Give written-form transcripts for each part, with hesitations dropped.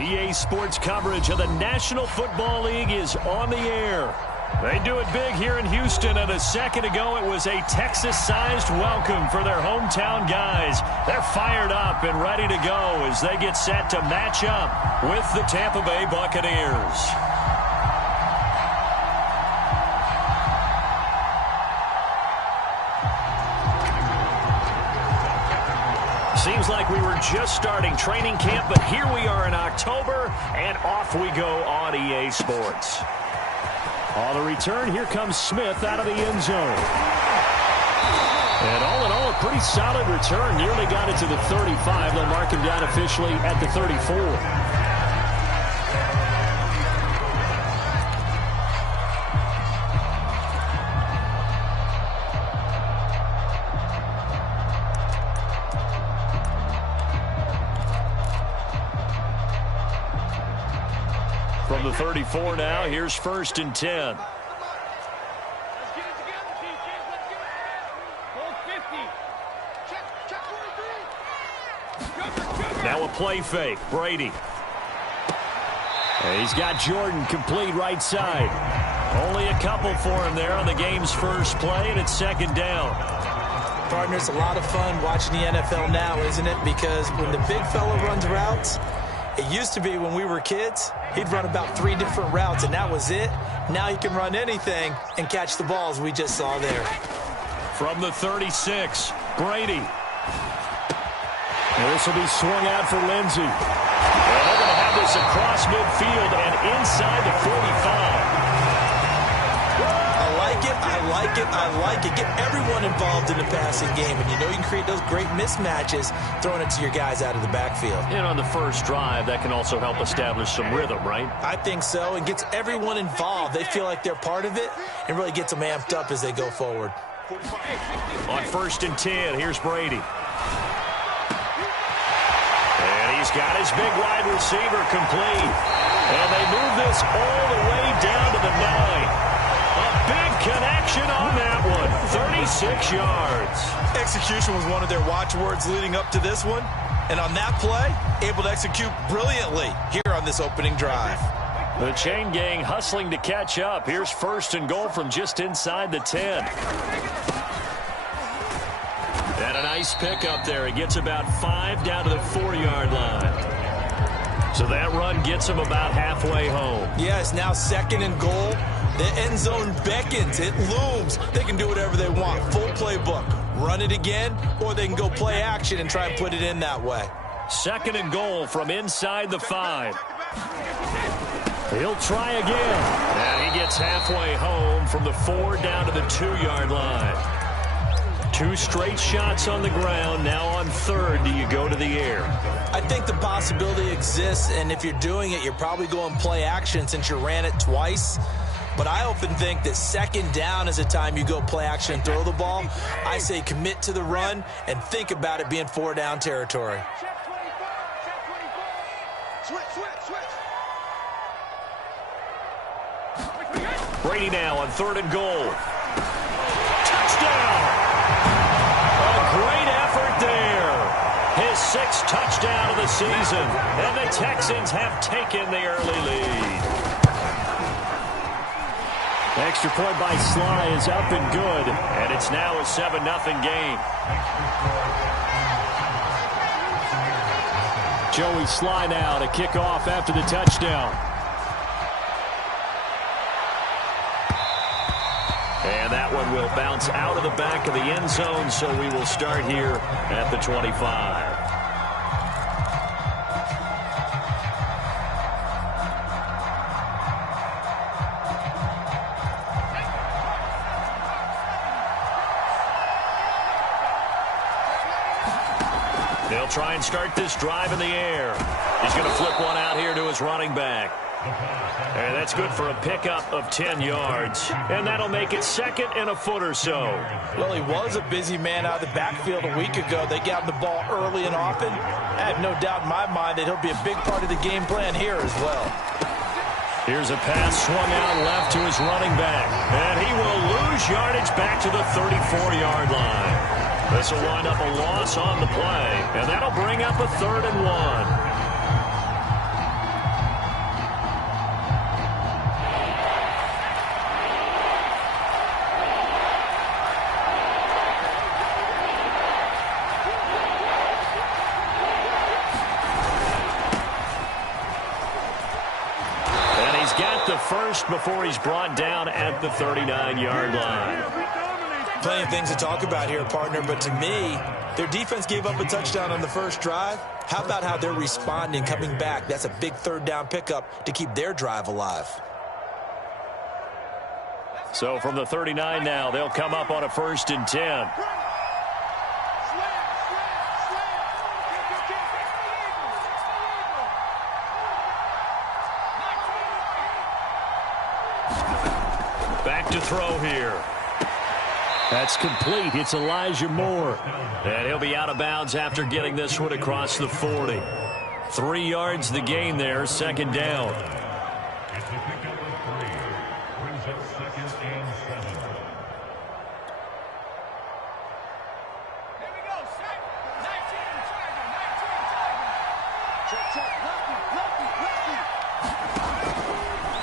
EA Sports coverage of the National Football League is on the air. They do it big here in Houston, and a second ago it was a Texas-sized welcome for their hometown guys. They're fired up and ready to go as they get set to match up with the Tampa Bay Buccaneers. Seems like we were just starting training camp, but here we are in October, and off we go on EA Sports. On the return, here comes Smith out of the end zone. And all in all, a pretty solid return. Nearly got it to the 35. They'll mark him down officially at the 34. From the 34 now, here's 1st and 10. Now a play fake. Brady. And he's got Jordan complete right side. Only a couple for him there on the game's first play, and it's 2nd down. Partner, it's a lot of fun watching the NFL now, isn't it? Because when the big fella runs routes, it used to be when we were kids, he'd run about 3 different routes, and that was it. Now he can run anything and catch the balls we just saw there. From the 36, Brady. And this will be swung out for Lindsey. And they're going to have this across midfield and inside the 45. I like it. Get everyone involved in the passing game. And you know you can create those great mismatches throwing it to your guys out of the backfield. And on the first drive, that can also help establish some rhythm, right? I think so. It gets everyone involved. They feel like they're part of it and really gets them amped up as they go forward. On 1st and 10, here's Brady. And he's got his big wide receiver complete. And they move this all the way down to the 9. A big connection on that one. 36 yards. Execution was one of their watchwords leading up to this one. And on that play, able to execute brilliantly here on this opening drive. The chain gang hustling to catch up. Here's 1st and goal from just inside the 10. And a nice pickup there. He gets about 5 down to the 4-yard line. So that run gets him about halfway home. Yes, now 2nd and goal. The end zone beckons. It looms. They can do whatever they want. Full playbook. Run it again, or they can go play action and try and put it in that way. 2nd and goal from inside the 5. He'll try again. And he gets halfway home from the 4 down to the 2-yard line. 2 straight shots on the ground. Now on 3rd, do you go to the air? I think the possibility exists, and if you're doing it, you're probably going play action since you ran it twice. But I often think that 2nd down is the time you go play action and throw the ball. I say commit to the run and think about it being 4-down territory. Brady now on 3rd and goal. Touchdown! A great effort there. His 6th touchdown of the season. And the Texans have taken the early lead. Extra point by Sly is up and good. And it's now a 7-0 game. Joey Sly now to kick off after the touchdown. And that one will bounce out of the back of the end zone, so we will start here at the 25. They'll try and start this drive in the air. He's going to flip one out here to his running back. And that's good for a pickup of 10 yards. And that'll make it 2nd and a foot or so. Well, he was a busy man out of the backfield a week ago. They got him the ball early and often. I have no doubt in my mind that he'll be a big part of the game plan here as well. Here's a pass swung out left to his running back. And he will lose yardage back to the 34-yard line. This will wind up a loss on the play. And that'll bring up a 3rd and 1. got the first before he's brought down at the 39-yard line. Plenty of things to talk about here, partner, but to me, their defense gave up a touchdown on the first drive. How about how they're responding, coming back? That's a big third down pickup to keep their drive alive. So from the 39 now, they'll come up on a 1st and 10. Back to throw here. That's complete. It's Elijah Moore. And he'll be out of bounds after getting this one across the 40. 3 yards the gain there, 2nd down.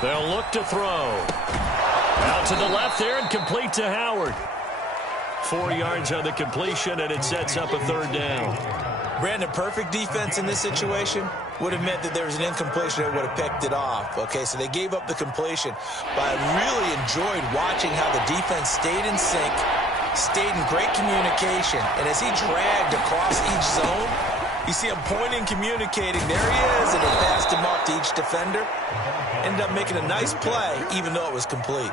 They'll look to throw. Out to the left there and complete to Howard. 4 yards on the completion, and it sets up a 3rd down. Brandon, perfect defense in this situation would have meant that there was an incompletion that would have picked it off. Okay, so they gave up the completion. But I really enjoyed watching how the defense stayed in sync, stayed in great communication. And as he dragged across each zone, you see him pointing, communicating. There he is, and he passed him off to each defender. Ended up making a nice play, even though it was complete.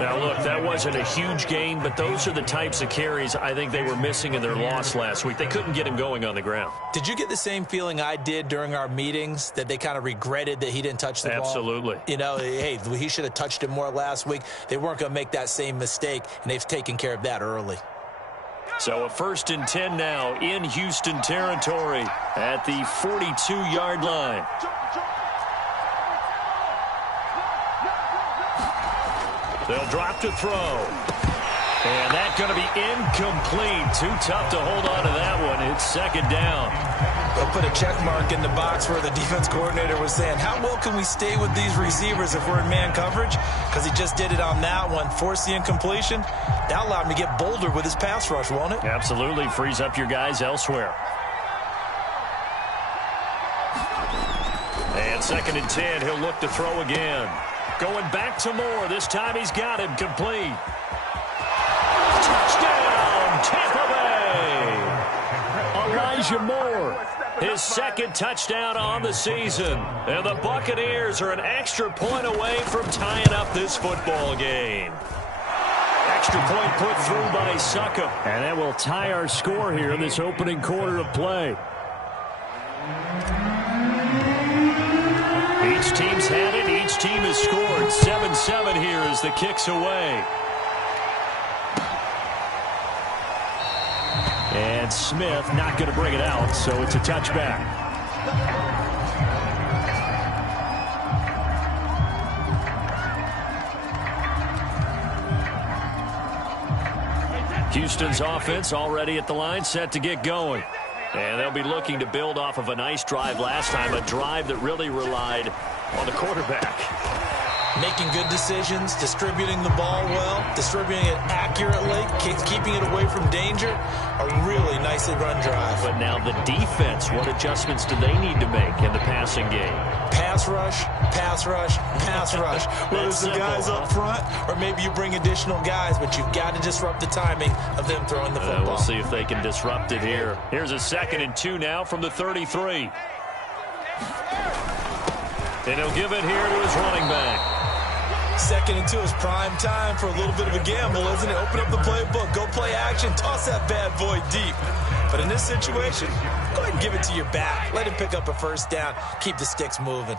Now, look, that wasn't a huge gain, but those are the types of carries I think they were missing in their loss last week. They couldn't get him going on the ground. Did you get the same feeling I did during our meetings, that they kind of regretted that he didn't touch the ball? Absolutely. You know, hey, he should have touched it more last week. They weren't going to make that same mistake, and they've taken care of that early. So a 1st and 10 now in Houston territory at the 42-yard line. They'll drop to throw. And that's going to be incomplete. Too tough to hold on to that one. It's 2nd down. They'll put a check mark in the box where the defense coordinator was saying, how well can we stay with these receivers if we're in man coverage? Because he just did it on that one. Force the incompletion. That allowed him to get bolder with his pass rush, won't it? Absolutely. Frees up your guys elsewhere. And 2nd and 10. He'll look to throw again. Going back to Moore. This time he's got him complete. Touchdown, Tampa Bay! Elijah Moore, his 2nd touchdown on the season. And the Buccaneers are an extra point away from tying up this football game. Extra point put through by Succop. And that will tie our score here in this opening quarter of play. Each team's had it. Each team has scored. 7-7 here as the kick's away. And Smith not going to bring it out, so it's a touchback. Houston's offense already at the line, set to get going. And they'll be looking to build off of a nice drive last time, a drive that really relied on the quarterback. Making good decisions, distributing the ball well, distributing it accurately, keeping it away from danger. A really nicely run drive. But now the defense, what adjustments do they need to make in the passing game? Pass rush, pass rush, pass rush. Whether it's the guys up front or maybe you bring additional guys, but you've got to disrupt the timing of them throwing the football. We'll see if they can disrupt it here. Here's a 2nd and 2 now from the 33. And he'll give it here to his running back. 2nd and 2 is prime time for a little bit of a gamble, isn't it? Open up the playbook, go play action, toss that bad boy deep. But in this situation, go ahead and give it to your back. Let him pick up a 1st down. Keep the sticks moving.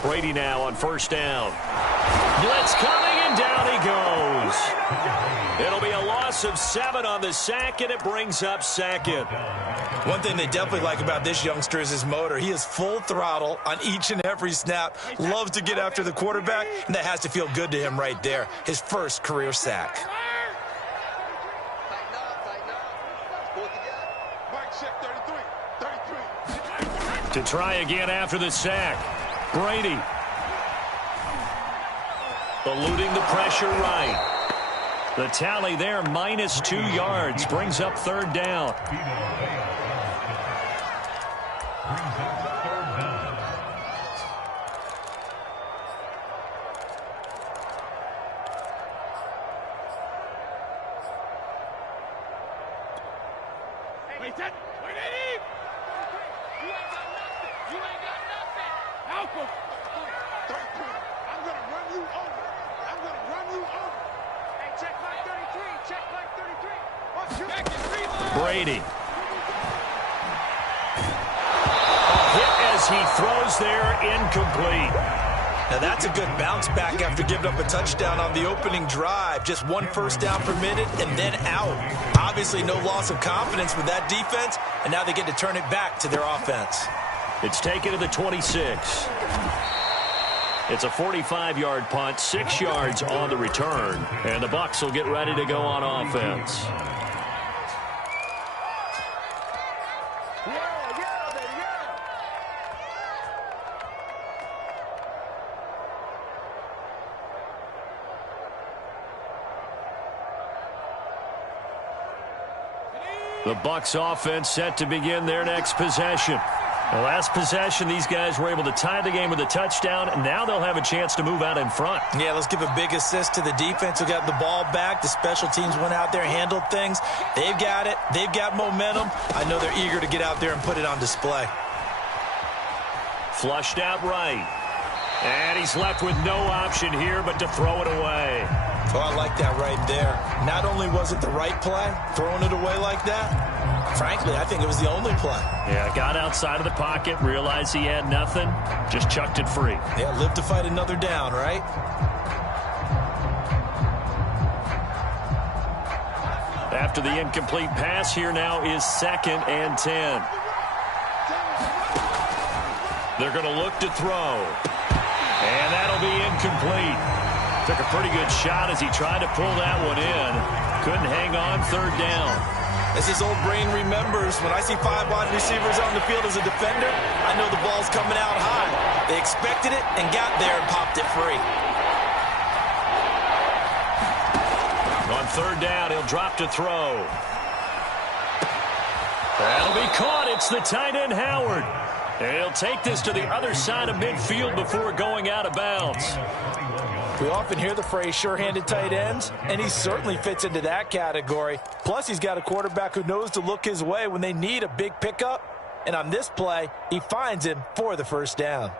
Brady now on 1st down. Blitz coming, and down he goes. It'll be a loss of 7 on the sack, and it brings up 2nd. One thing they definitely like about this youngster is his motor. He is full throttle on each and every snap. Loves to get after the quarterback, and that has to feel good to him right there. His 1st career sack. To try again after the sack. Brady. Eluding the pressure right. The tally there, -2 yards, brings up third down. Brady. Hit as he throws there, incomplete. Now that's a good bounce back after giving up a touchdown on the opening drive. Just 1 first down permitted and then out. Obviously no loss of confidence with that defense, and now they get to turn it back to their offense. It's taken to the 26. It's a 45-yard punt, 6 yards on the return, and the Bucs will get ready to go on offense. The Bucs offense set to begin their next possession. The last possession, these guys were able to tie the game with a touchdown, and now they'll have a chance to move out in front. Yeah, let's give a big assist to the defense who got the ball back. The special teams went out there, handled things. They've got it. They've got momentum. I know they're eager to get out there and put it on display. Flushed out right. And he's left with no option here but to throw it away. Oh, I like that right there. Not only was it the right play, throwing it away like that, frankly, I think it was the only play. Yeah, got outside of the pocket, realized he had nothing, just chucked it free. Yeah, live to fight another down, right? After the incomplete pass, here now is 2nd and 10. They're going to look to throw. And that'll be incomplete. Took a pretty good shot as he tried to pull that one in. Couldn't hang on, 3rd down. As his old brain remembers, when I see 5 wide receivers on the field as a defender, I know the ball's coming out high. They expected it and got there and popped it free. On 3rd down, he'll drop to throw. That'll be caught. It's the tight end, Howard. And he'll take this to the other side of midfield before going out of bounds. We often hear the phrase sure-handed tight ends, and he certainly fits into that category. Plus, he's got a quarterback who knows to look his way when they need a big pickup. And on this play, he finds him for the 1st down.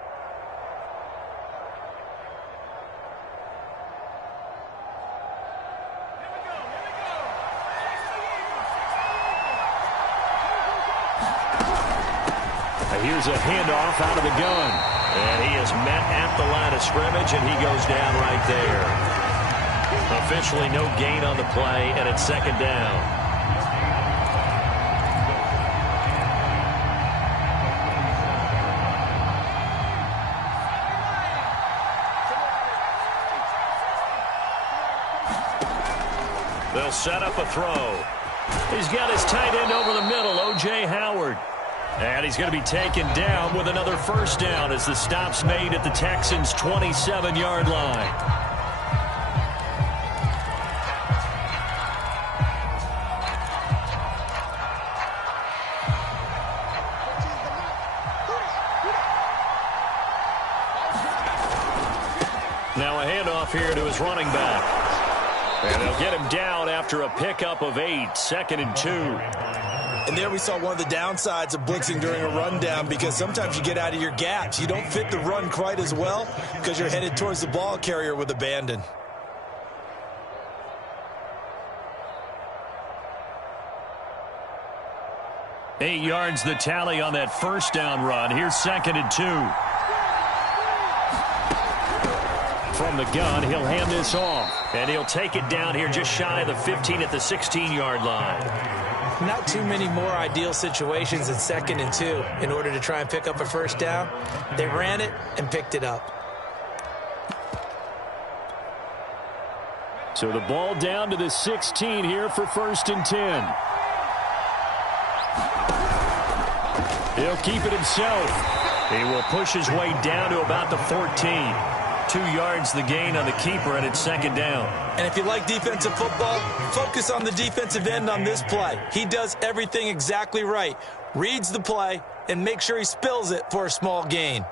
Here's a handoff out of the gun. And he is met at the line of scrimmage, and he goes down right there. Officially no gain on the play, and it's 2nd down. They'll set up a throw. He's got his tight end over the middle, O.J. Howard. And he's going to be taken down with another 1st down as the stop's made at the Texans' 27-yard line. Now a handoff here to his running back. And they'll get him down after a pickup of 8, 2nd and 2. And there we saw one of the downsides of blitzing during a rundown, because sometimes you get out of your gaps. You don't fit the run quite as well because you're headed towards the ball carrier with abandon. Eight yards the tally on that 1st down run. Here's 2nd and 2. From the gun, he'll hand this off. And he'll take it down here just shy of the 15 at the 16-yard line. Not too many more ideal situations at 2nd and 2 in order to try and pick up a 1st down. They ran it and picked it up. So the ball down to the 16 here for 1st and 10. He'll keep it himself. He will push his way down to about the 14. 2 yards the gain on the keeper, and it's second down. And if you like defensive football, focus on the defensive end on this play. He does everything exactly right. Reads the play and make sure he spills it for a small gain.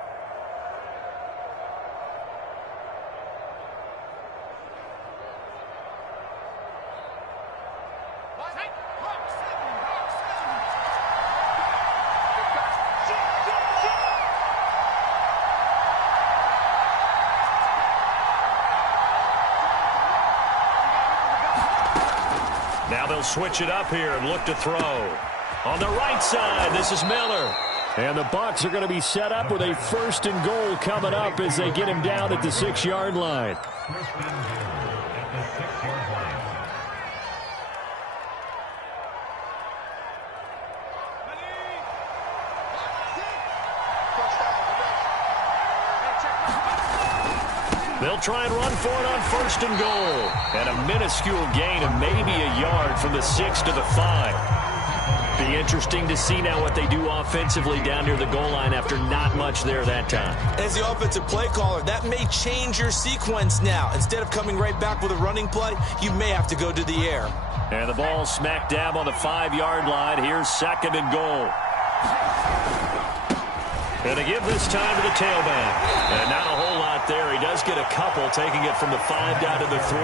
Now they'll switch it up here and look to throw. On the right side, this is Miller. And the Bucs are going to be set up with a 1st and goal coming up as they get him down at the 6-yard line. They'll try and run for it on 1st and goal. And a minuscule gain of maybe a yard from the 6 to the 5. Be interesting to see now what they do offensively down near the goal line after not much there that time. As the offensive play caller, that may change your sequence now. Instead of coming right back with a running play, you may have to go to the air. And the ball smack dab on the 5-yard line. Here's 2nd and goal. And to give this time to the tailback. And not a whole lot there. He does get a couple, taking it from the 5 down to the 3.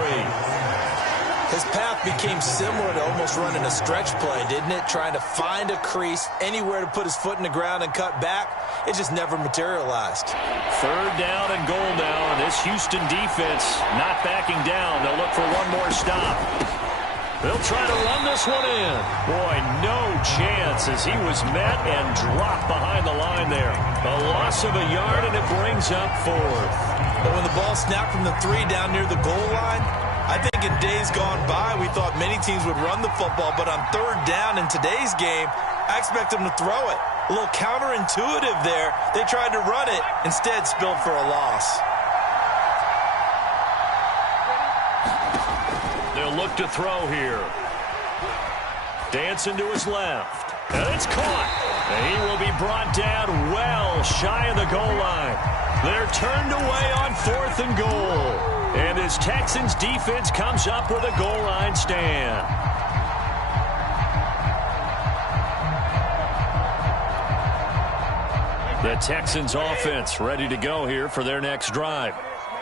His path became similar to almost running a stretch play, didn't it? Trying to find a crease, anywhere to put his foot in the ground and cut back. It just never materialized. 3rd down and goal now, and this Houston defense not backing down. They'll look for one more stop. They'll try to run this one in. Boy, no chance as he was met and dropped behind the line there. A loss of a yard, and it brings up 4th. But when the ball snapped from the 3 down near the goal line, I think in days gone by, we thought many teams would run the football, but on 3rd down in today's game, I expect them to throw it. A little counterintuitive there. They tried to run it, instead spilled for a loss. They'll look to throw here. Dancing to his left. And it's caught. And he will be brought down well shy of the goal line. They're turned away on 4th and goal. And this Texans defense comes up with a goal line stand. The Texans offense ready to go here for their next drive.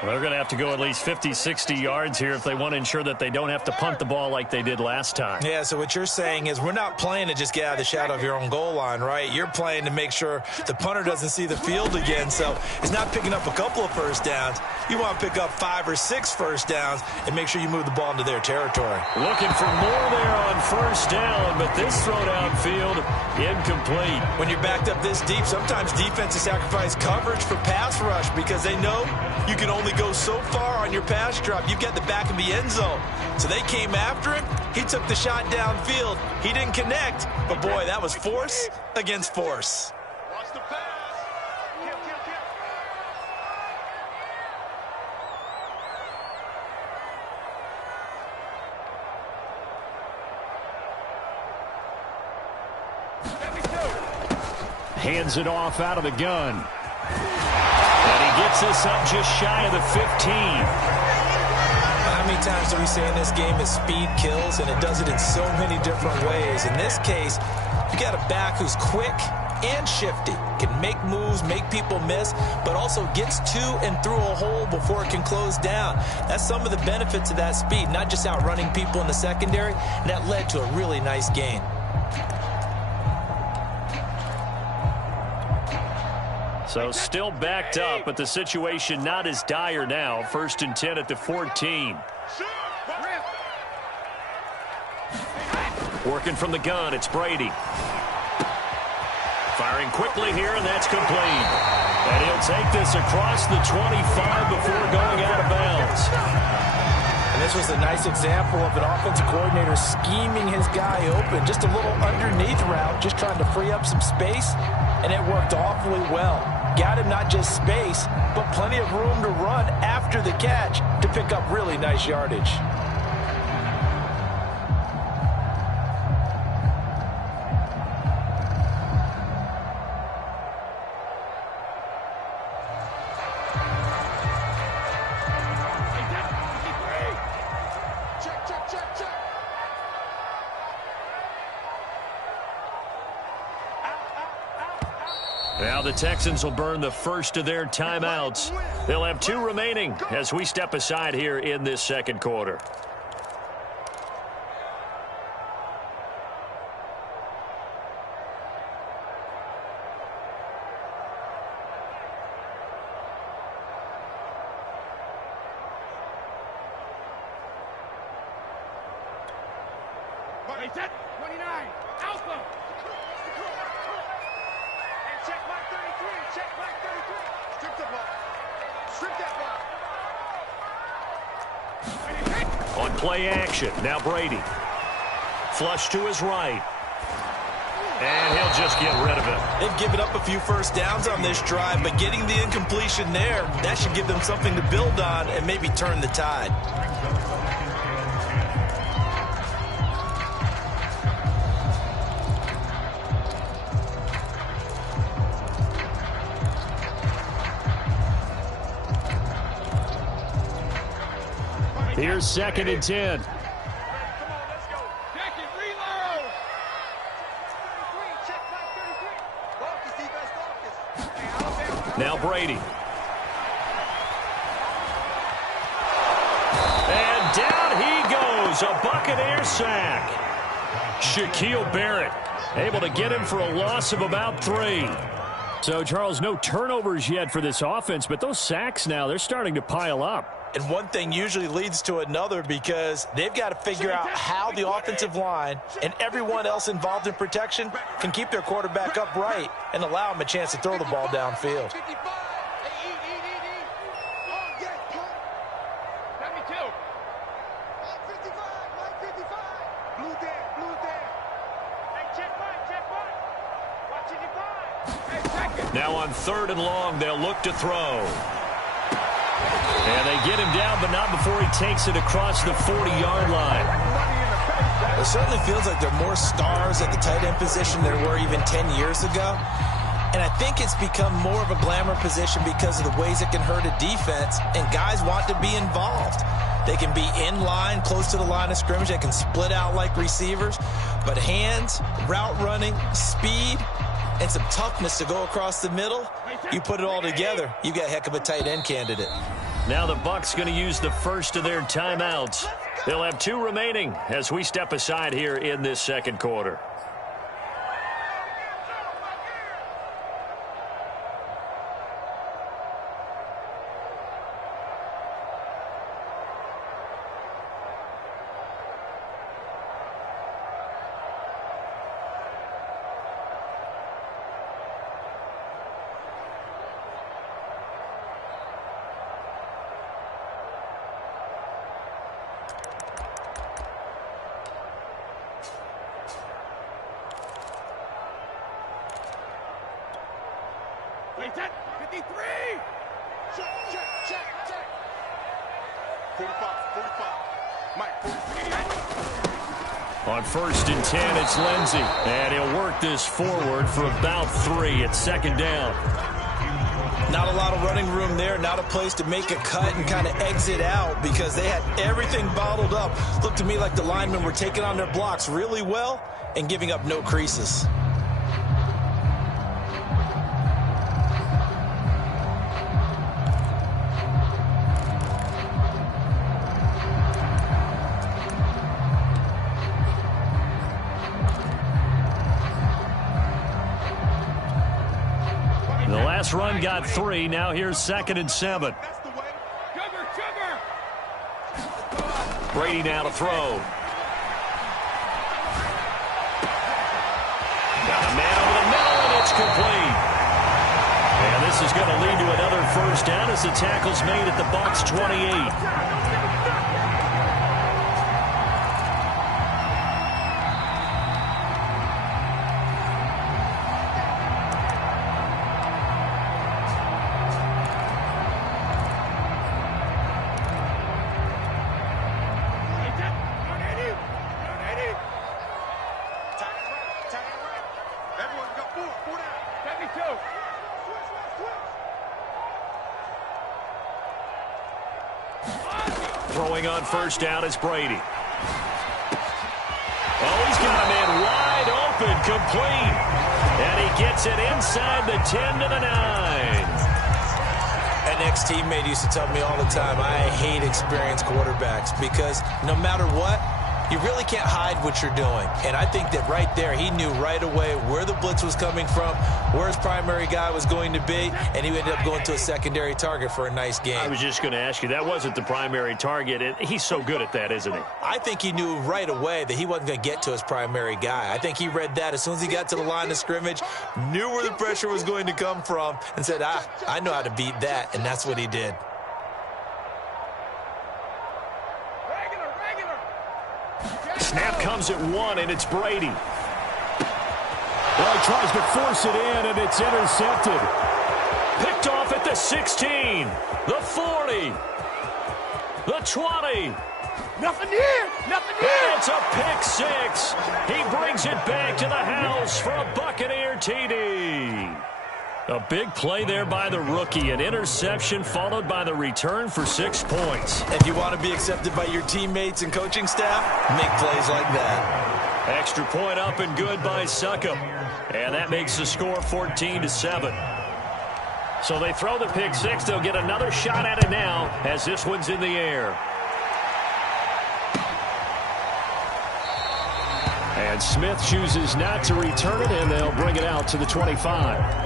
They're going to have to go at least 50, 60 yards here if they want to ensure that they don't have to punt the ball like they did last time. Yeah, so what you're saying is we're not playing to just get out of the shadow of your own goal line, right? You're playing to make sure the punter doesn't see the field again. So it's not picking up a couple of first downs. You want to pick up 5 or 6 first downs and make sure you move the ball into their territory. Looking for more there on 1st down, but this throw downfield incomplete. When you're backed up this deep, sometimes defenses sacrifice coverage for pass rush because they know you can only go so far on your pass drop. You've got the back of the end zone. So they came after him. He took the shot downfield. He didn't connect. But, boy, that was force against force. Watch the pass. Hands it off out of the gun. And he gets us up just shy of the 15. How many times do we say in this game that speed kills, and it does it in so many different ways? In this case, you got a back who's quick and shifty, can make moves, make people miss, but also gets to and through a hole before it can close down. That's some of the benefits of that speed, not just outrunning people in the secondary, and that led to a really nice gain. So still backed up, but the situation not as dire now. 1st and 10 at the 14. Working from the gun, it's Brady. Firing quickly here, and that's complete. And he'll take this across the 25 before going out of bounds. And this was a nice example of an offensive coordinator scheming his guy open. Just a little underneath route, just trying to free up some space, and it worked awfully well. Got him not just space, but plenty of room to run after the catch to pick up really nice yardage. Now the Texans will burn the first of their timeouts. They'll have 2 remaining as we step aside here in this second quarter. Set 29, Alpha. And check Mike 33, check Mike 33. Strip the ball. Strip that ball. On play action, now Brady. Flush to his right. And he'll just get rid of it. They've given up a few first downs on this drive, but getting the incompletion there, that should give them something to build on and maybe turn the tide. Here's 2nd and 10. Come on, let's go. Check it, reload. 33, check Mike 33. Focus, defense, focus. Now Brady. And down he goes. A Buccaneer sack. Shaquille Barrett able to get him for a loss of about 3. So, Charles, no turnovers yet for this offense, but those sacks now, they're starting to pile up. And one thing usually leads to another because they've got to figure out how the offensive line and everyone else involved in protection can keep their quarterback upright and allow him a chance to throw the ball downfield. 55. Hey, oh, yeah, got me too. Mike 55, Mike 55. Blue down. Hey, check Mike. Watch it, 55. Hey, check it. Now on 3rd and long, they'll look to throw. And they get him down, but not before he takes it across the 40-yard line. It certainly feels like there are more stars at the tight end position than there were even 10 years ago. And I think it's become more of a glamour position because of the ways it can hurt a defense, and guys want to be involved. They can be in line, close to the line of scrimmage. They can split out like receivers. But hands, route running, speed, and some toughness to go across the middle, you put it all together, you got a heck of a tight end candidate. Now the Bucs going to use the first of their timeouts. They'll have 2 remaining as we step aside here in this second quarter. Wait, 53. Check. 45. Mike 45. On 1st and 10, it's Lindsey. And he'll work this forward for about 3 at 2nd down. Not a lot of running room there, not a place to make a cut and kind of exit out because they had everything bottled up. Looked to me like the linemen were taking on their blocks really well and giving up no creases. The last run got 3. Now here's 2nd and 7. Sugar. Brady now to throw. Got a man over the middle, and it's complete. And this is going to lead to another first down as the tackle's made at the Bucs 28. Throwing on first down is Brady. Oh, he's got a man wide open, complete. And he gets it inside the 10 to the 9. An ex-teammate used to tell me all the time, I hate experienced quarterbacks because no matter what, you really can't hide what you're doing. And I think that right there, he knew right away where the blitz was coming from, where his primary guy was going to be, and he ended up going to a secondary target for a nice game. I was just going to ask you, that wasn't the primary target. He's so good at that, isn't he? I think he knew right away that he wasn't going to get to his primary guy. I think he read that as soon as he got to the line of scrimmage, knew where the pressure was going to come from, and said, I know how to beat that, and that's what he did. Snap comes at 1, and it's Brady. Well, he tries to force it in, and it's intercepted. Picked off at the 16, the 40, the 20. Nothing here. Nothing here. And it's a pick 6. He brings it back to the house for a Buccaneer TD. A big play there by the rookie. An interception followed by the return for 6 points. If you want to be accepted by your teammates and coaching staff, make plays like that. Extra point up and good by Succop. And that makes the score 14-7. So they throw the pick 6. They'll get another shot at it now as this one's in the air. And Smith chooses not to return it, and they'll bring it out to the 25.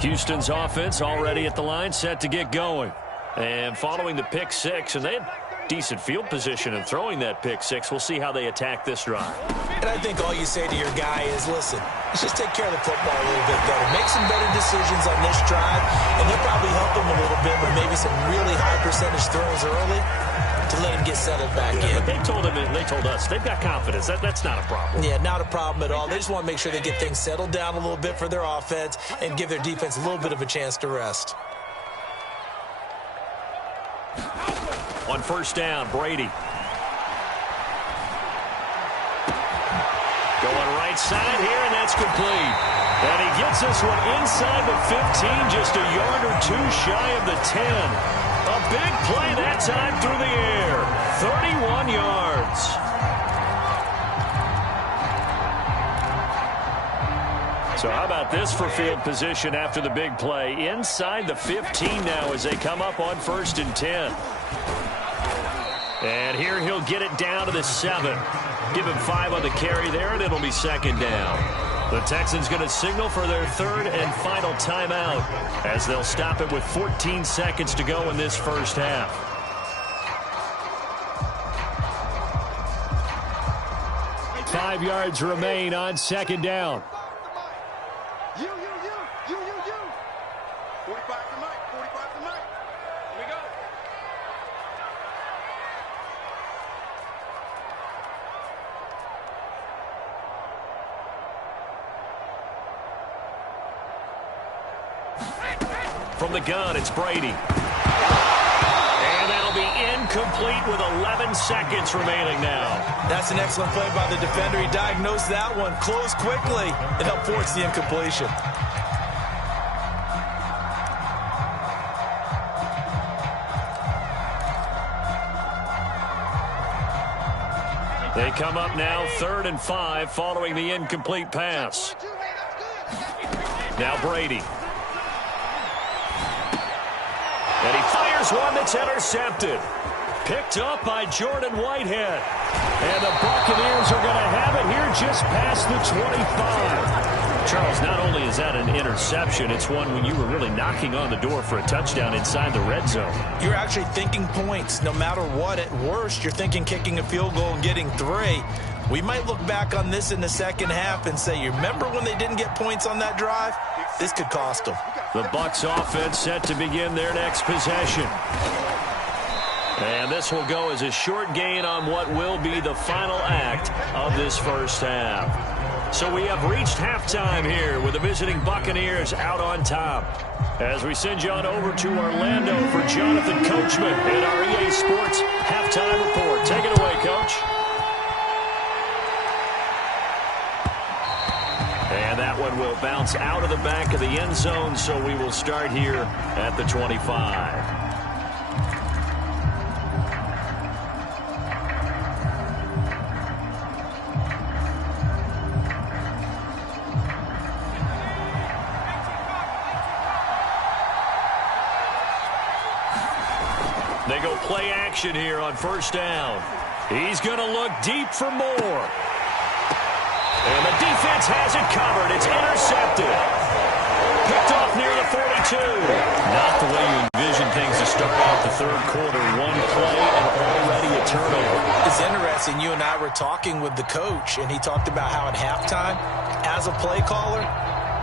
Houston's offense already at the line, set to get going. And following the pick 6, and they had decent field position in throwing that pick 6. We'll see how they attack this drive. And I think all you say to your guy is, listen, let's just take care of the football a little bit better. Make some better decisions on this drive, and they'll probably help him a little bit with maybe some really high percentage throws early to let him get settled back in. But they told us they've got confidence. That's not a problem. Yeah, not a problem at all. They just want to make sure they get things settled down a little bit for their offense and give their defense a little bit of a chance to rest. On first down, Brady. Going right side here, and that's complete. And he gets this one inside the 15, just a yard or two shy of the 10. A big play that time through the air. 31 yards. So how about this for field position after the big play? Inside the 15 now as they come up on 1st and 10. And here he'll get it down to the 7. Give him 5 on the carry there, and it'll be 2nd down. The Texans going to signal for their 3rd and final timeout as they'll stop it with 14 seconds to go in this first half. Five yards remain on 2nd down. You. 45 to Mike. 45 to Mike. Here we go. From the gun, it's Brady. And that'll be incomplete with 11 seconds remaining now. That's an excellent play by the defender. He diagnosed that one, closed quickly, and helped force the incompletion. They come up now 3rd and 5 following the incomplete pass. Now Brady. And he fires one that's intercepted. Picked up by Jordan Whitehead. And the Buccaneers are going to have it here just past the 25. Charles, not only is that an interception, it's one when you were really knocking on the door for a touchdown inside the red zone. You're actually thinking points. No matter what, at worst, you're thinking kicking a field goal and getting 3. We might look back on this in the second half and say, you remember when they didn't get points on that drive? This could cost them. The Bucs offense set to begin their next possession. And this will go as a short gain on what will be the final act of this first half. So we have reached halftime here with the visiting Buccaneers out on top. As we send you on over to Orlando for Jonathan Coachman in our EA Sports Halftime Report. Take it away, Coach. And that one one will bounce out of the back of the end zone, so we will start here at the 25. They go play action here on first down. He's going to look deep for more. And the defense has it covered. It's intercepted. Picked off near the 42. Not the way you envision things to start off the third quarter. One play and already a turnover. It's interesting. You and I were talking with the coach, and he talked about how at halftime, as a play caller,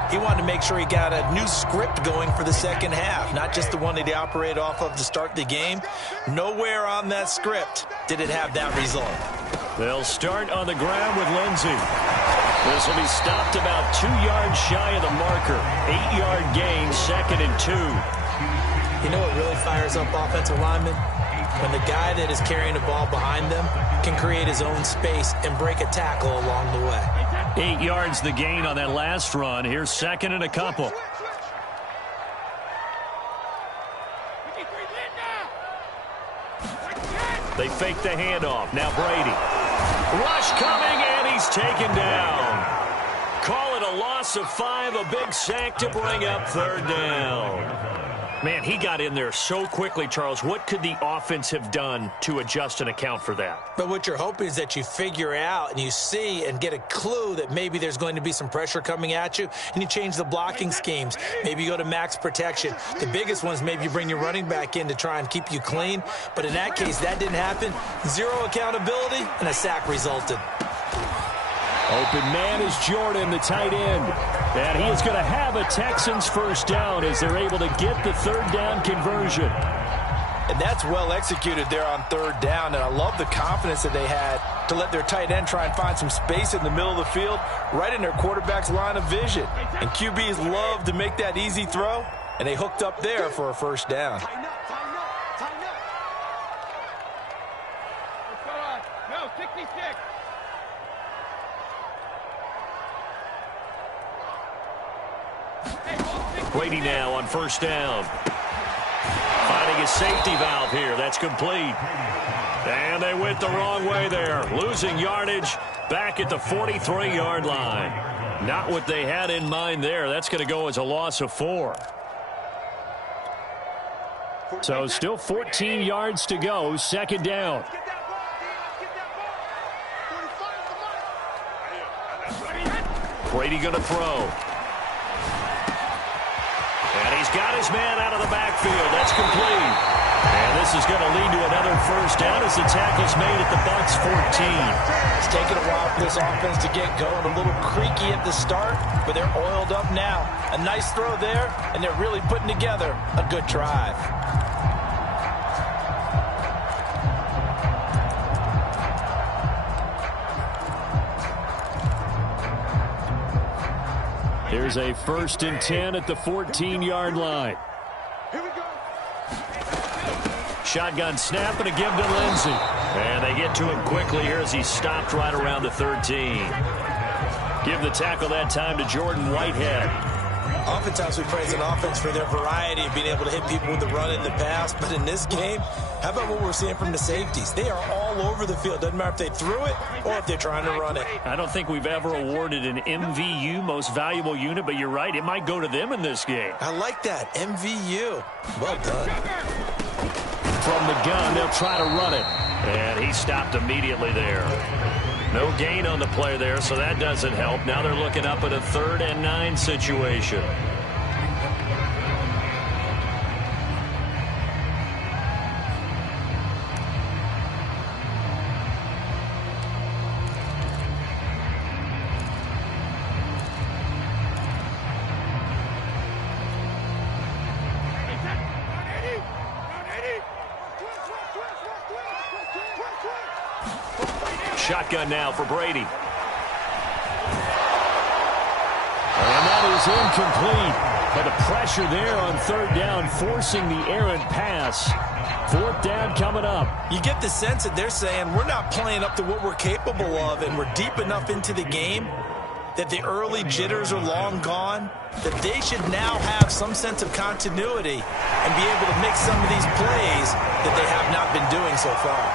he wanted to make sure he got a new script going for the second half, not just the one that he operated off of to start the game. Nowhere on that script did it have that result. They'll start on the ground with Lindsey. This will be stopped about 2 yards shy of the marker. 8-yard gain, 2nd and 2. You know what really fires up offensive linemen? When the guy that is carrying the ball behind them can create his own space and break a tackle along the way. 8 yards the gain on that last run. Here's 2nd and a couple. They fake the handoff. Now Brady. Rush coming, and he's taken down. Call it a loss of 5, a big sack to bring up 3rd down. Man, he got in there so quickly, Charles. What could the offense have done to adjust and account for that? But what you're hoping is that you figure out and you see and get a clue that maybe there's going to be some pressure coming at you, and you change the blocking schemes. Maybe you go to max protection. The biggest one is maybe you bring your running back in to try and keep you clean. But in that case, that didn't happen. 0 accountability, and a sack resulted. Open man is Jordan, the tight end. And he is going to have a Texans first down as they're able to get the 3rd down conversion. And that's well executed there on 3rd down. And I love the confidence that they had to let their tight end try and find some space in the middle of the field, right in their quarterback's line of vision. And QBs love to make that easy throw, and they hooked up there for a first down. Tighten up. What's going on? No, 66. Brady now on first down. Finding his safety valve here. That's complete. And they went the wrong way there. Losing yardage back at the 43-yard line. Not what they had in mind there. That's going to go as a loss of 4. So still 14 yards to go. 2nd down. Brady going to throw. And he's got his man out of the backfield. That's complete. And this is going to lead to another first down as the tackle's made at the Bucs 14. It's taken a while for this offense to get going. A little creaky at the start, but they're oiled up now. A nice throw there, and they're really putting together a good drive. Here's a 1st and 10 at the 14-yard line. Here we go. Shotgun snap and a give to Lindsey. And they get to him quickly here as he's stopped right around the 13. Give the tackle that time to Jordan Whitehead. Oftentimes we praise an offense for their variety of being able to hit people with the run and the pass. But in this game, how about what we're seeing from the safeties? They are all over the field. Doesn't matter if they threw it or if they're trying to run it. I don't think we've ever awarded an MVU, most valuable unit, but you're right. It might go to them in this game. I like that. MVU. Well done. From the gun, they'll try to run it. And he stopped immediately there. No gain on the play there, so that doesn't help. Now they're looking up at a 3rd and 9 situation. Shotgun now for Brady. And that is incomplete. But the pressure there on 3rd down, forcing the errant pass. 4th down coming up. You get the sense that they're saying we're not playing up to what we're capable of, and we're deep enough into the game that the early jitters are long gone, that they should now have some sense of continuity and be able to make some of these plays that they have not been doing so far.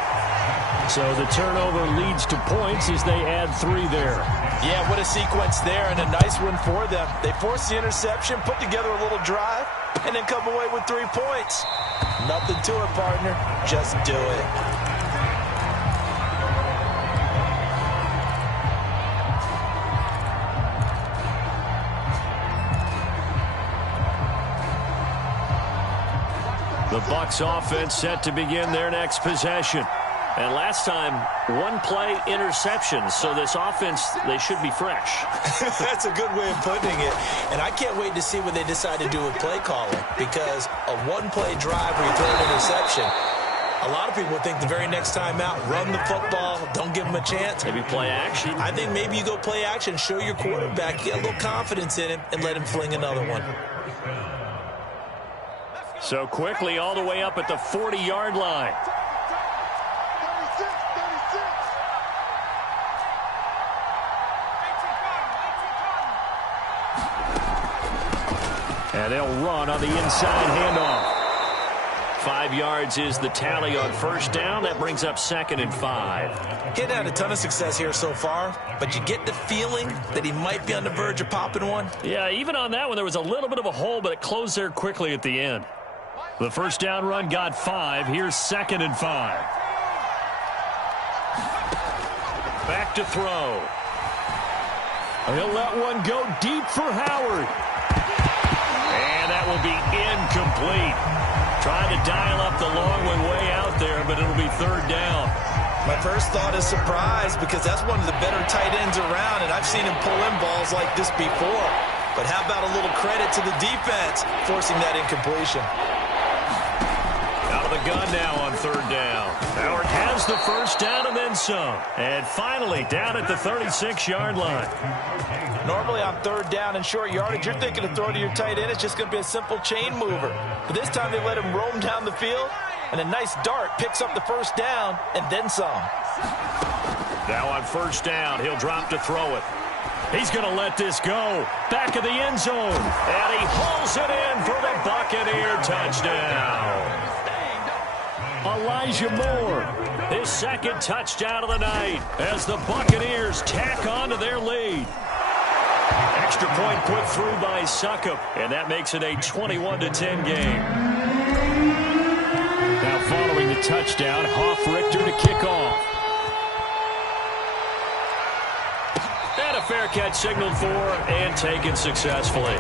So the turnover leads to points as they add 3 there. Yeah, what a sequence there, and a nice one for them. They force the interception, put together a little drive, and then come away with 3 points. Nothing to it, partner. Just do it. The Bucs offense set to begin their next possession. And last time, 1-play interception. So this offense, they should be fresh. That's a good way of putting it. And I can't wait to see what they decide to do with play calling. Because a 1-play drive where you throw an interception, a lot of people think the very next time out, run the football, don't give them a chance. Maybe play action. I think maybe you go play action, show your quarterback, get a little confidence in him, and let him fling another one. So quickly all the way up at the 40-yard line. And they'll run on the inside handoff. 5 yards is the tally on first down. That brings up 2nd and 5. He hadn't had a ton of success here so far, but you get the feeling that he might be on the verge of popping one. Yeah, even on that one, there was a little bit of a hole, but it closed there quickly at the end. The first down run got 5. Here's 2nd and 5. Back to throw. He'll let one go deep for Howard. And that will be incomplete. Trying to dial up the long one way out there, but it'll be 3rd down. My first thought is surprise, because that's one of the better tight ends around, and I've seen him pull in balls like this before. But how about a little credit to the defense forcing that incompletion? Out of the gun now on 3rd down. Howard has the first down and then some. And finally down at the 36-yard line. Normally on 3rd down and short yardage, you're thinking to throw to your tight end. It's just going to be a simple chain mover. But this time they let him roam down the field, and a nice dart picks up the first down and then some. Now on first down, he'll drop to throw it. He's going to let this go. Back of the end zone. And he hauls it in for the Buccaneer touchdown. Elijah Moore, his 2nd touchdown of the night as the Buccaneers tack on to their lead. Extra point put through by Succop, and that makes it a 21-10 game. Now following the touchdown, Hoff-Richter to kick off. And a fair catch signaled for and taken successfully.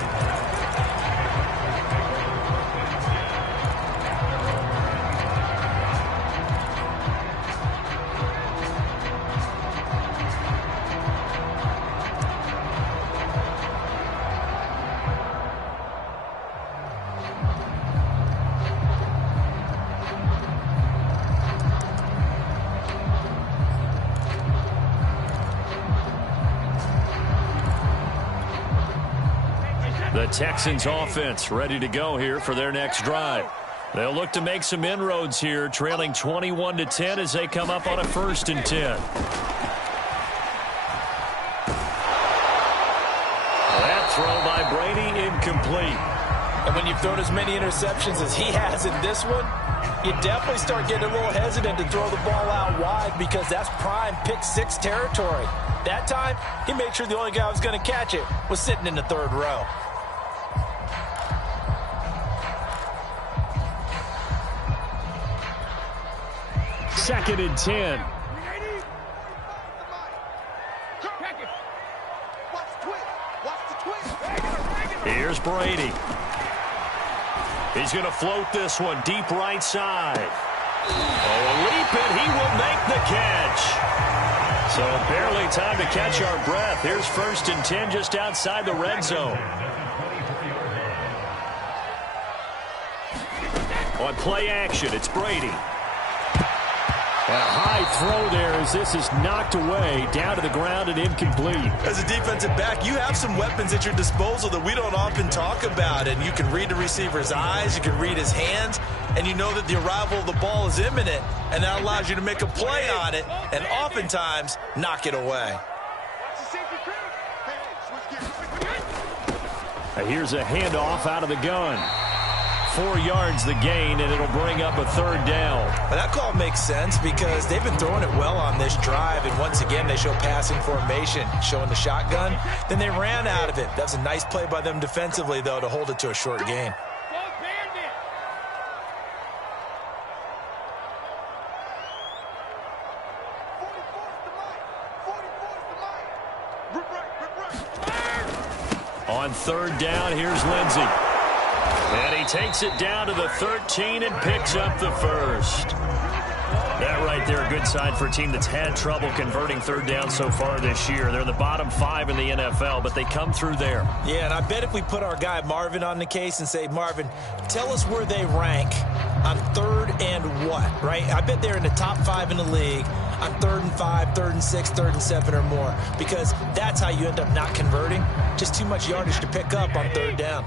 The Texans offense ready to go here for their next drive. They'll look to make some inroads here, trailing 21-10 as they come up on a 1st and 10. That throw by Brady incomplete. And when you've thrown as many interceptions as he has in this one, you definitely start getting a little hesitant to throw the ball out wide, because that's prime pick-6 territory. That time, he made sure the only guy who was going to catch it was sitting in the 3rd row. Second and 10. Here's Brady. He's going to float this one deep right side. Oh, a leap, and he will make the catch. So barely time to catch our breath. Here's 1st and 10 just outside the red zone. On play action, it's Brady. A high throw there as this is knocked away, down to the ground and incomplete. As a defensive back, you have some weapons at your disposal that we don't often talk about. And you can read the receiver's eyes, you can read his hands, and you know that the arrival of the ball is imminent. And that allows you to make a play on it and oftentimes knock it away. Watch the safety crew. Hey. Here's a handoff out of the gun. 4 yards the gain, and it'll bring up a 3rd down. Well, that call makes sense because they've been throwing it well on this drive, and once again they show passing formation, showing the shotgun. Then they ran out of it. That was a nice play by them defensively, though, to hold it to a short gain. On 3rd down, here's Lindsey. And he takes it down to the 13 and picks up the 1st. That right there, a good sign for a team that's had trouble converting 3rd down so far this year. They're the bottom 5 in the NFL, but they come through there. Yeah, and I bet if we put our guy Marvin on the case and say, Marvin, tell us where they rank on 3rd and what, right? I bet they're in the top 5 in the league on 3rd and 5, 3rd and 6, 3rd and 7 or more, because that's how you end up not converting. Just too much yardage to pick up on 3rd down.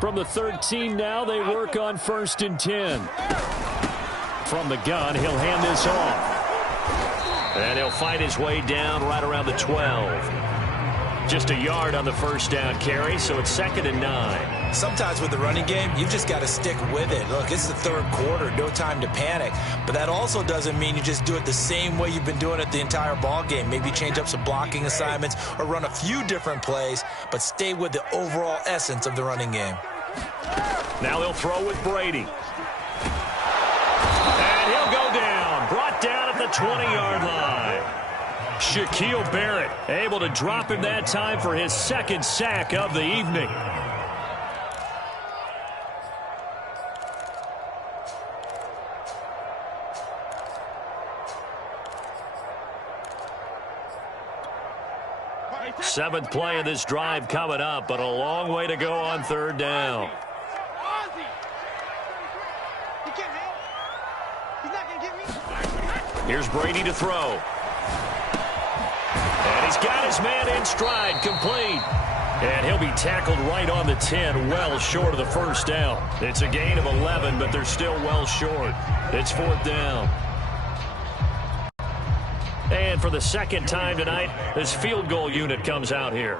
From the 13 now, they work on 1st and 10. From the gun, he'll hand this off. And he'll fight his way down right around the 12. Just a yard on the 1st down carry, so it's 2nd and 9. Sometimes with the running game, you've just got to stick with it. Look, it's the 3rd quarter, no time to panic. But that also doesn't mean you just do it the same way you've been doing it the entire ball game. Maybe change up some blocking assignments or run a few different plays, but stay with the overall essence of the running game. Now they'll throw with Brady. And he'll go down. Brought down at the 20-yard line. Shaquille Barrett able to drop him that time for his 2nd sack of the evening. Seventh play of this drive coming up, but a long way to go on 3rd down. Here's Brady to throw. And he's got his man in stride, complete. And he'll be tackled right on the 10, well short of the 1st down. It's a gain of 11, but they're still well short. It's 4th down. And for the 2nd time tonight, this field goal unit comes out here.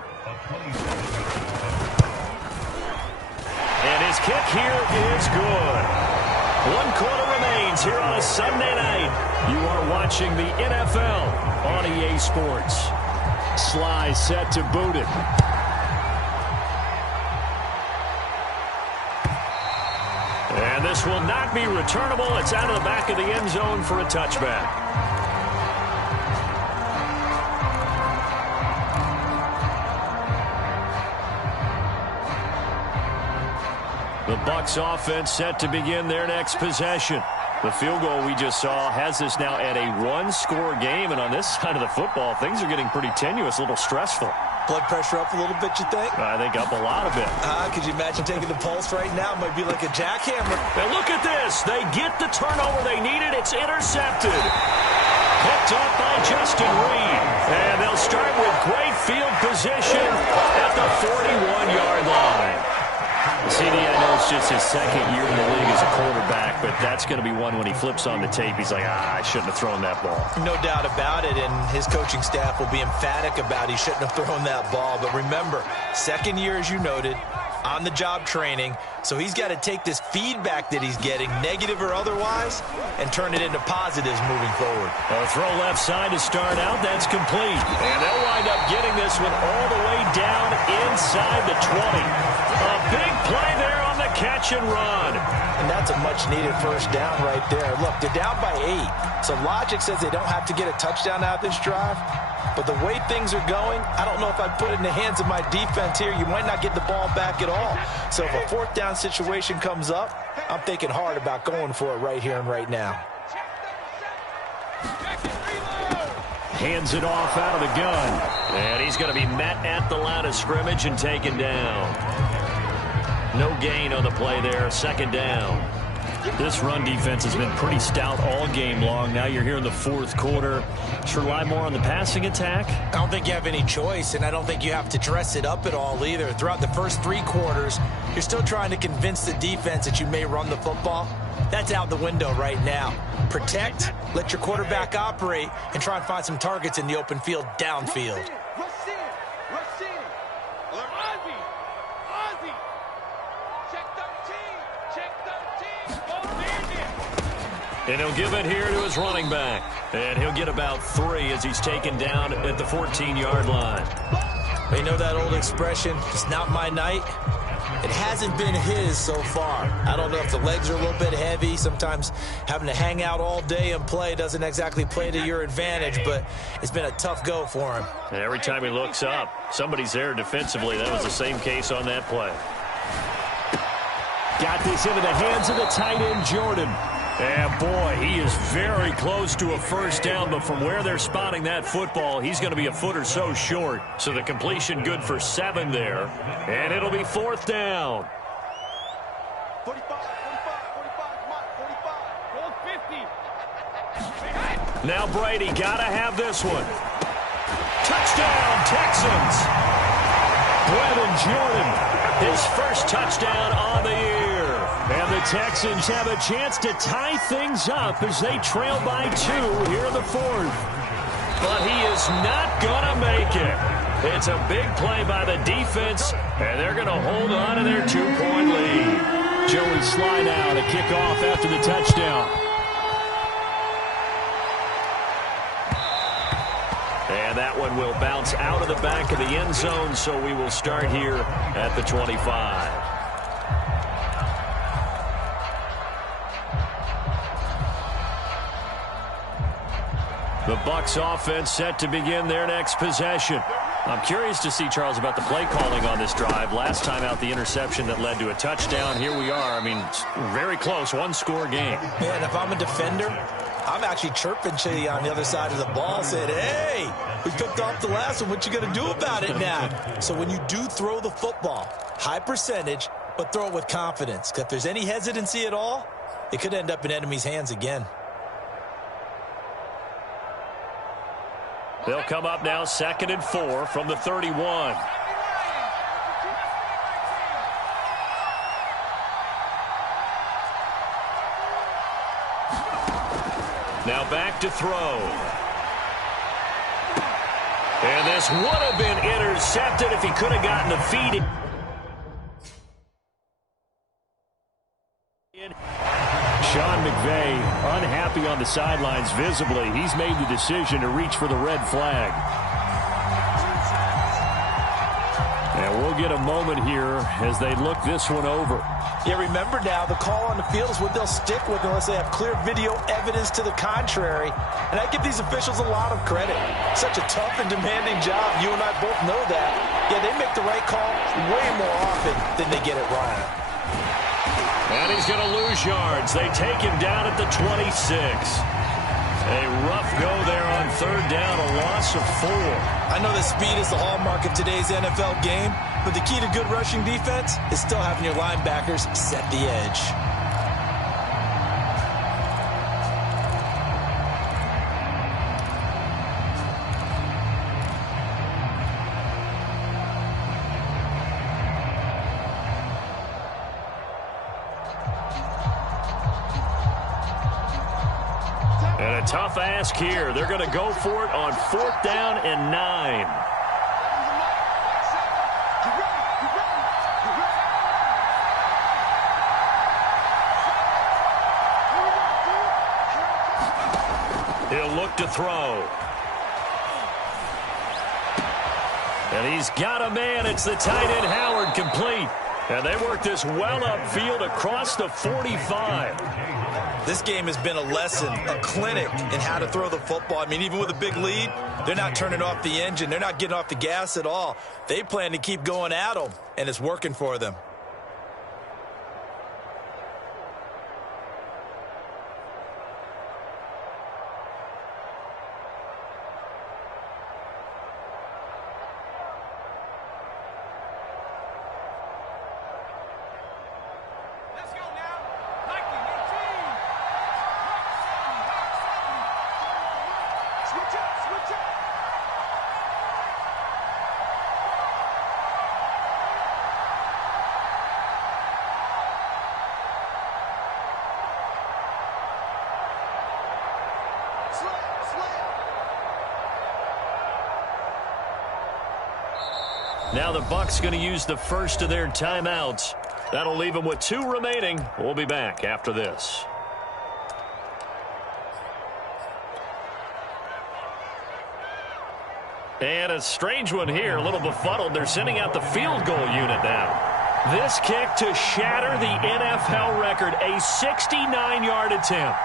And his kick here is good. 1 quarter remains here on a Sunday night. You are watching the NFL on EA Sports. Sly set to boot it. And this will not be returnable. It's out of the back of the end zone for a touchback. The Bucs offense set to begin their next possession. The field goal we just saw has us now at a 1-score game, and on this side of the football, things are getting pretty tenuous, a little stressful. Blood pressure up a little bit, you think? I think up a lot of it. Could you imagine taking the pulse right now? It might be like a jackhammer. And look at this. They get the turnover they needed. It's intercepted. Picked up by Justin Reed. And they'll start with great field position at the 41-yard line. CD, I know it's just his 2nd year in the league as a quarterback, but that's going to be one when he flips on the tape. He's like, I shouldn't have thrown that ball. No doubt about it, and his coaching staff will be emphatic about he shouldn't have thrown that ball. But remember, 2nd year, as you noted, on-the-job training, so he's got to take this feedback that he's getting, negative or otherwise, and turn it into positives moving forward. A throw left side to start out. That's complete. And they'll wind up getting this one all the way down inside the 20. A big play there on the catch and run. And that's a much-needed 1st down right there. Look, they're down by 8, so logic says they don't have to get a touchdown out of this drive. But the way things are going, I don't know if I'd put it in the hands of my defense here. You might not get the ball back at all. So if a 4th down situation comes up, I'm thinking hard about going for it right here and right now. Hands it off out of the gun. And he's going to be met at the line of scrimmage and taken down. No gain on the play there. 2nd down. This run defense has been pretty stout all game long. Now you're here in the 4th quarter. Should rely more on the passing attack? I don't think you have any choice, and I don't think you have to dress it up at all either. Throughout the first 3 quarters, you're still trying to convince the defense that you may run the football. That's out the window right now. Protect, let your quarterback operate, and try and find some targets in the open field downfield. And he'll give it here to his running back. And he'll get about 3 as he's taken down at the 14-yard line. You know that old expression, it's not my night? It hasn't been his so far. I don't know if the legs are a little bit heavy. Sometimes having to hang out all day and play doesn't exactly play to your advantage, but it's been a tough go for him. And every time he looks up, somebody's there defensively. That was the same case on that play. Got this into the hands of the tight end, Jordan. And boy, he is very close to a first down, but from where they're spotting that football, he's going to be a foot or so short. So the completion good for 7 there, and it'll be 4th down. 45, 45, 45, 50. Now Brady got to have this one. Touchdown, Texans. Brevin Jordan, His first touchdown on the year. and the Texans have a chance to tie things up as they trail by 2 here in the 4th. But he is not going to make it. It's a big play by the defense, and they're going to hold on to their 2-point lead. Joey Slye now to kick off after the touchdown. And that one will bounce out of the back of the end zone, so we will start here at the 25. The Bucs offense set to begin their next possession. I'm curious to see, Charles, about the play calling on this drive. Last time out, the interception that led to a touchdown. Here we are. I mean, very close, 1-score game. Man, if I'm a defender, I'm actually chirping to you on the other side of the ball, saying, hey, we picked off the last one. What you going to do about it now? So when you do throw the football, high percentage, but throw it with confidence. Because if there's any hesitancy at all, it could end up in enemy's hands again. They'll come up now 2nd and 4 from the 31. Now back to throw. And this would have been intercepted if he could have gotten the feed. Sean McVay unhappy on the sidelines visibly. He's made the decision to reach for the red flag. And we'll get a moment here as they look this one over. Yeah, remember now, the call on the field is what they'll stick with unless they have clear video evidence to the contrary. And I give these officials a lot of credit. Such a tough and demanding job. You and I both know that. Yeah, they make the right call way more often than they get it wrong. And he's going to lose yards. They take him down at the 26. A rough go there on 3rd down, a loss of 4. I know that speed is the hallmark of today's NFL game, but the key to good rushing defense is still having your linebackers set the edge. And a tough ask here. They're going to go for it on 4th down and 9. He'll look to throw. And he's got a man. It's the tight end, Howard, complete. And they work this well upfield across the 45. This game has been a lesson, a clinic in how to throw the football. I mean, even with a big lead, they're not turning off the engine. They're not getting off the gas at all. They plan to keep going at them, and it's working for them. Now the Bucs going to use the first of their timeouts. That'll leave them with 2 remaining. We'll be back after this. And a strange one here, a little befuddled. They're sending out the field goal unit now. This kick to shatter the NFL record, a 69-yard attempt.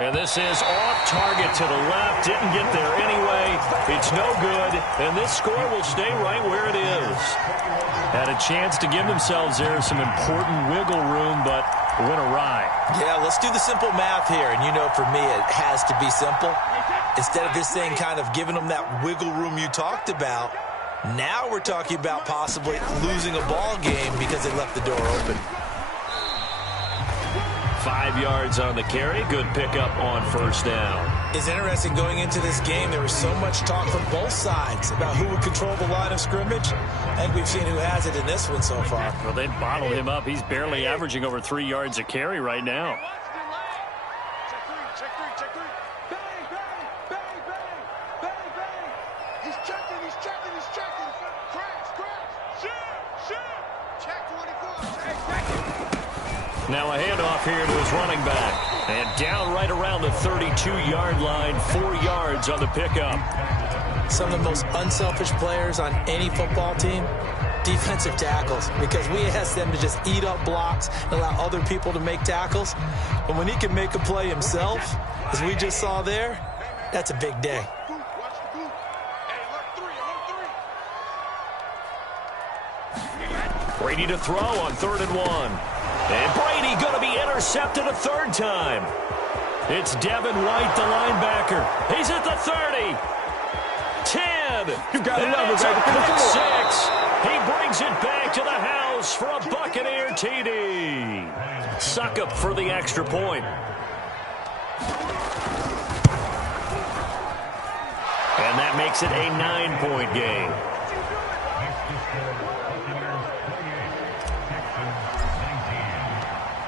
And this is off target to the left. Didn't get there anyway. It's no good. And this score will stay right where it is. Had a chance to give themselves there some important wiggle room, but went awry. Yeah, let's do the simple math here. And you know, for me, it has to be simple. Instead of this thing kind of giving them that wiggle room you talked about, now we're talking about possibly losing a ball game because they left the door open. 5 yards on the carry. Good pickup on first down. It's interesting going into this game. There was so much talk from both sides about who would control the line of scrimmage. And we've seen who has it in this one so far. Well, they bottled him up. He's barely averaging over 3 yards a carry right now. Check three. Bang, bang, bang, bang, bang, bang. He's checking. Crash. Shoot. Check 24. Check it. Now a handoff here to his running back. And down right around the 32-yard line, 4 yards on the pickup. Some of the most unselfish players on any football team, defensive tackles, because we ask them to just eat up blocks and allow other people to make tackles. But when he can make a play himself, as we just saw there, that's a big day. Brady to throw on 3rd and 1. And Brady going to be intercepted a third time. It's Devin White, the linebacker. He's at the 30. 10. You've got to love it, It's a baby. pick 6. He brings it back to the house for a Buccaneer TD. Suckup for the extra point. And that makes it a 9-point game.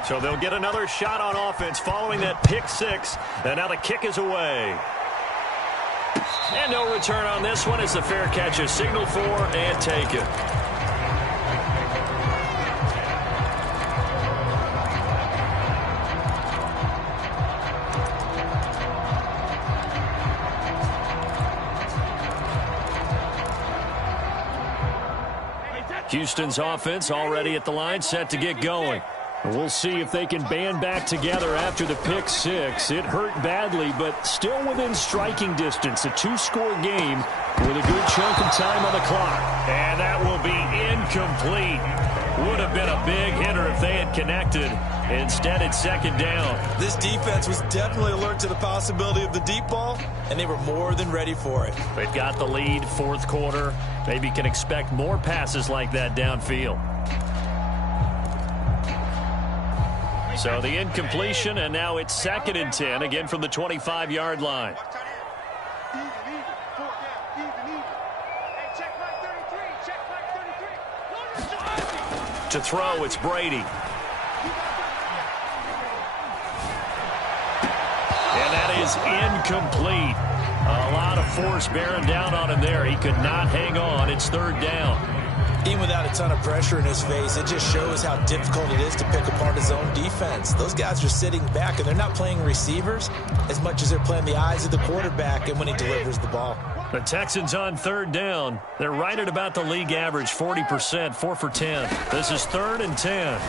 So they'll get another shot on offense following that pick 6. And now the kick is away. And no return on this one as the fair catch is signaled for and taken. Houston's offense already at the line, set to get going. We'll see if they can band back together after the pick 6. It hurt badly, but still within striking distance. A 2-score game with a good chunk of time on the clock. And that will be incomplete. Would have been a big hitter if they had connected. Instead, it's 2nd down. This defense was definitely alert to the possibility of the deep ball, and they were more than ready for it. They've got the lead, 4th quarter. Maybe can expect more passes like that downfield. So the incompletion, and now it's 2nd and 10, again from the 25-yard line. Even. 4 down. Even. Hey, check my 33. To throw, it's Brady. And that is incomplete. A lot of force bearing down on him there. He could not hang on. It's 3rd down. Even without a ton of pressure in his face, it just shows how difficult it is to pick apart his own defense. Those guys are sitting back, and they're not playing receivers as much as they're playing the eyes of the quarterback and when he delivers the ball. The Texans on 3rd down. They're right at about the league average, 40%, 4 for 10. This is 3rd and 10.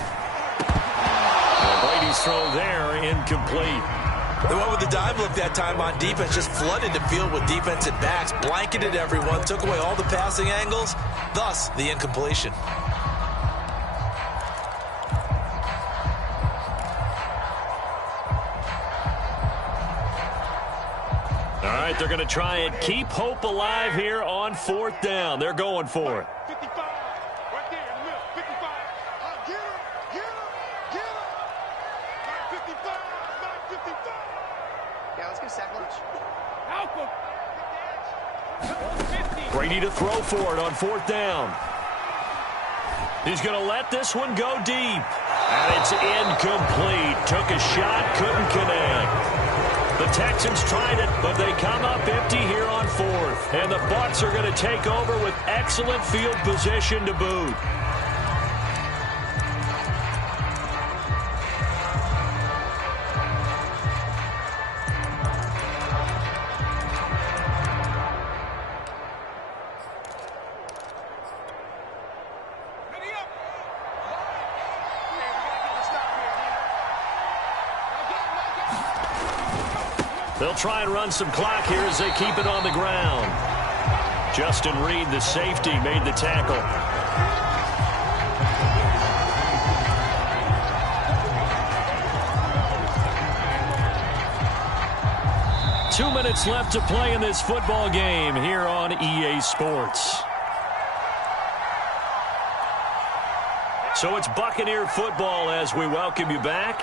And Brady's throw there, incomplete. They went with the dive look that time on defense, just flooded the field with defensive backs, blanketed everyone, took away all the passing angles, thus the incompletion. All right, they're going to try and keep hope alive here on 4th down. They're going for it. 55. Right there in the middle. 55. Get him. 955. Yeah, let's go sack lunch. Alpha. Brady to throw for it on 4th down. He's going to let this one go deep. And it's incomplete. Took a shot, couldn't connect. The Texans tried it, but they come up empty here on 4th. And the Bucs are going to take over with excellent field position to boot. They'll try and run some clock here as they keep it on the ground. Justin Reed, the safety, made the tackle. Two minutes left to play in this football game here on EA Sports. So it's Buccaneer football as we welcome you back.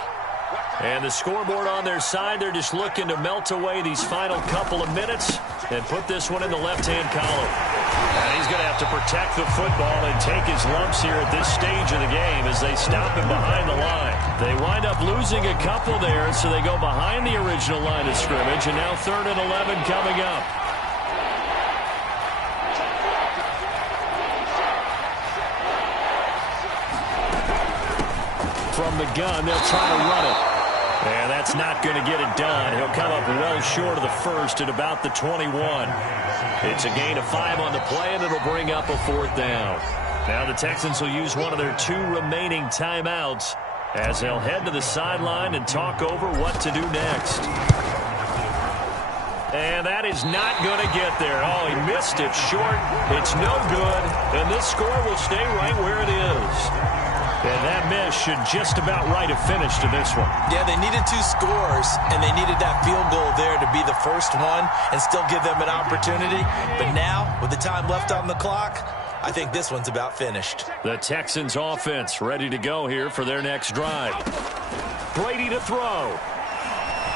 And the scoreboard on their side, they're just looking to melt away these final couple of minutes and put this one in the left-hand column. And he's going to have to protect the football and take his lumps here at this stage of the game as they stop him behind the line. They wind up losing a couple there, so they go behind the original line of scrimmage, and now 3rd and 11 coming up. From the gun, they'll try to run it. And that's not going to get it done. He'll come up well short of the first at about the 21. It's a gain of 5 on the play, and it'll bring up a 4th down. Now the Texans will use one of their 2 remaining timeouts as they'll head to the sideline and talk over what to do next. And that is not going to get there. Oh, he missed it short. It's no good, and this score will stay right where it is. And that miss should just about write a finish to this one. Yeah, they needed 2 scores, and they needed that field goal there to be the first one and still give them an opportunity. But now, with the time left on the clock, I think this one's about finished. The Texans offense ready to go here for their next drive. Brady to throw.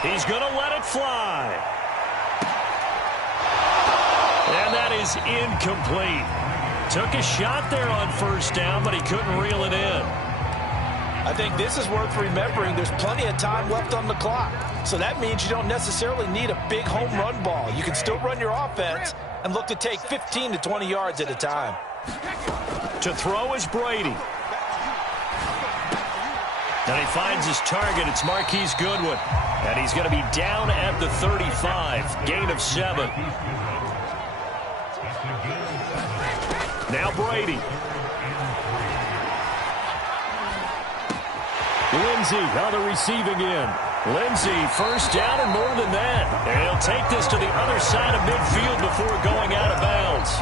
He's going to let it fly. And that is incomplete. Took a shot there on 1st down, but he couldn't reel it in. I think this is worth remembering. There's plenty of time left on the clock. So that means you don't necessarily need a big home run ball. You can still run your offense and look to take 15 to 20 yards at a time. To throw is Brady. And he finds his target. It's Marquise Goodwin. And he's going to be down at the 35. Gain of 7. Now Brady. Lindsey on the receiving end. Lindsey, 1st down and more than that. And he'll take this to the other side of midfield before going out of bounds.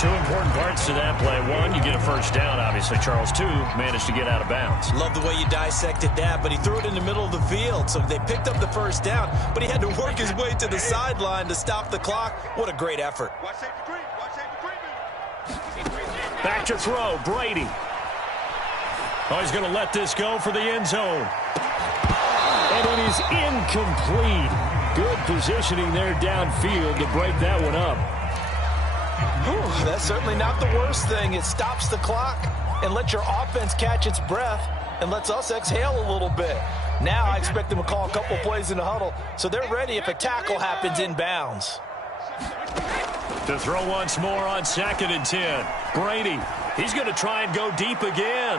2 important parts to that play. 1, you get a 1st down, obviously. Charles, 2, managed to get out of bounds. Love the way you dissected that, but he threw it in the middle of the field. So they picked up the 1st down, but he had to work his way to the sideline to stop the clock. What a great effort. Back to throw, Brady. Oh, he's going to let this go for the end zone. And it is incomplete. Good positioning there downfield to break that one up. Whew, that's certainly not the worst thing. It stops the clock and lets your offense catch its breath and lets us exhale a little bit. Now I expect them to call a couple plays in the huddle, so they're ready if a tackle happens in bounds. To throw once more on 2nd and 10. Brady, he's going to try and go deep again.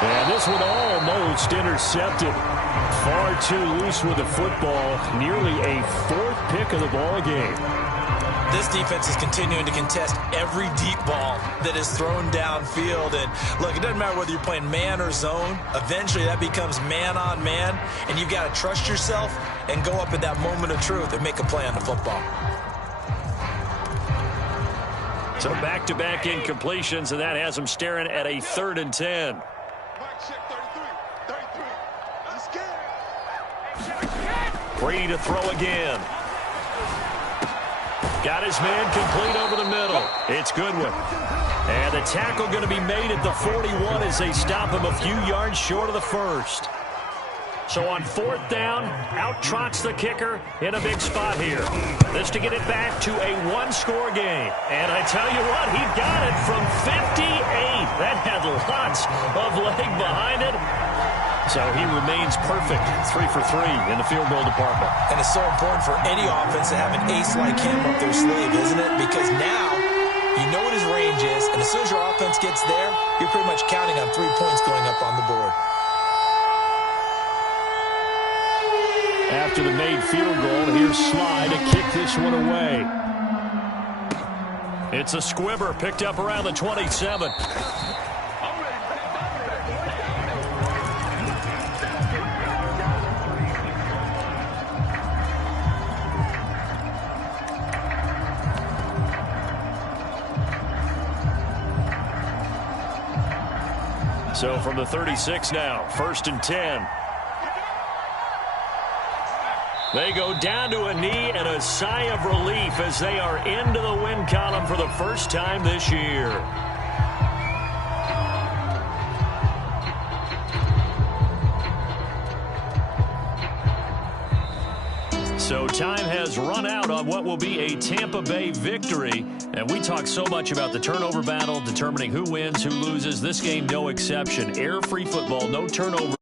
And this one almost intercepted. Far too loose with the football. Nearly a 4th pick of the ball game. This defense is continuing to contest every deep ball that is thrown downfield. And look, it doesn't matter whether you're playing man or zone. Eventually that becomes man on man. And you've got to trust yourself and go up at that moment of truth and make a play on the football. So back-to-back incompletions, and that has them staring at a 3rd and 10. Brady to throw again. Got his man complete over the middle. It's Goodwin. And the tackle going to be made at the 41 as they stop him a few yards short of the 1st. So on 4th down, out trots the kicker in a big spot here. This to get it back to a 1-score game. And I tell you what, he got it from 58. That had lots of leg behind it. So he remains perfect, 3 for 3 in the field goal department. And it's so important for any offense to have an ace like him up their sleeve, isn't it? Because now you know what his range is, and as soon as your offense gets there, you're pretty much counting on 3 points going up on the board. After the made field goal, here's Sly to kick this one away. It's a squibber picked up around the 27. So from the 36 now, 1st and 10. They go down to a knee and a sigh of relief as they are into the win column for the first time this year. So time has run out on what will be a Tampa Bay victory. And we talk so much about the turnover battle, determining who wins, who loses. This game, no exception. Error-free football, no turnovers.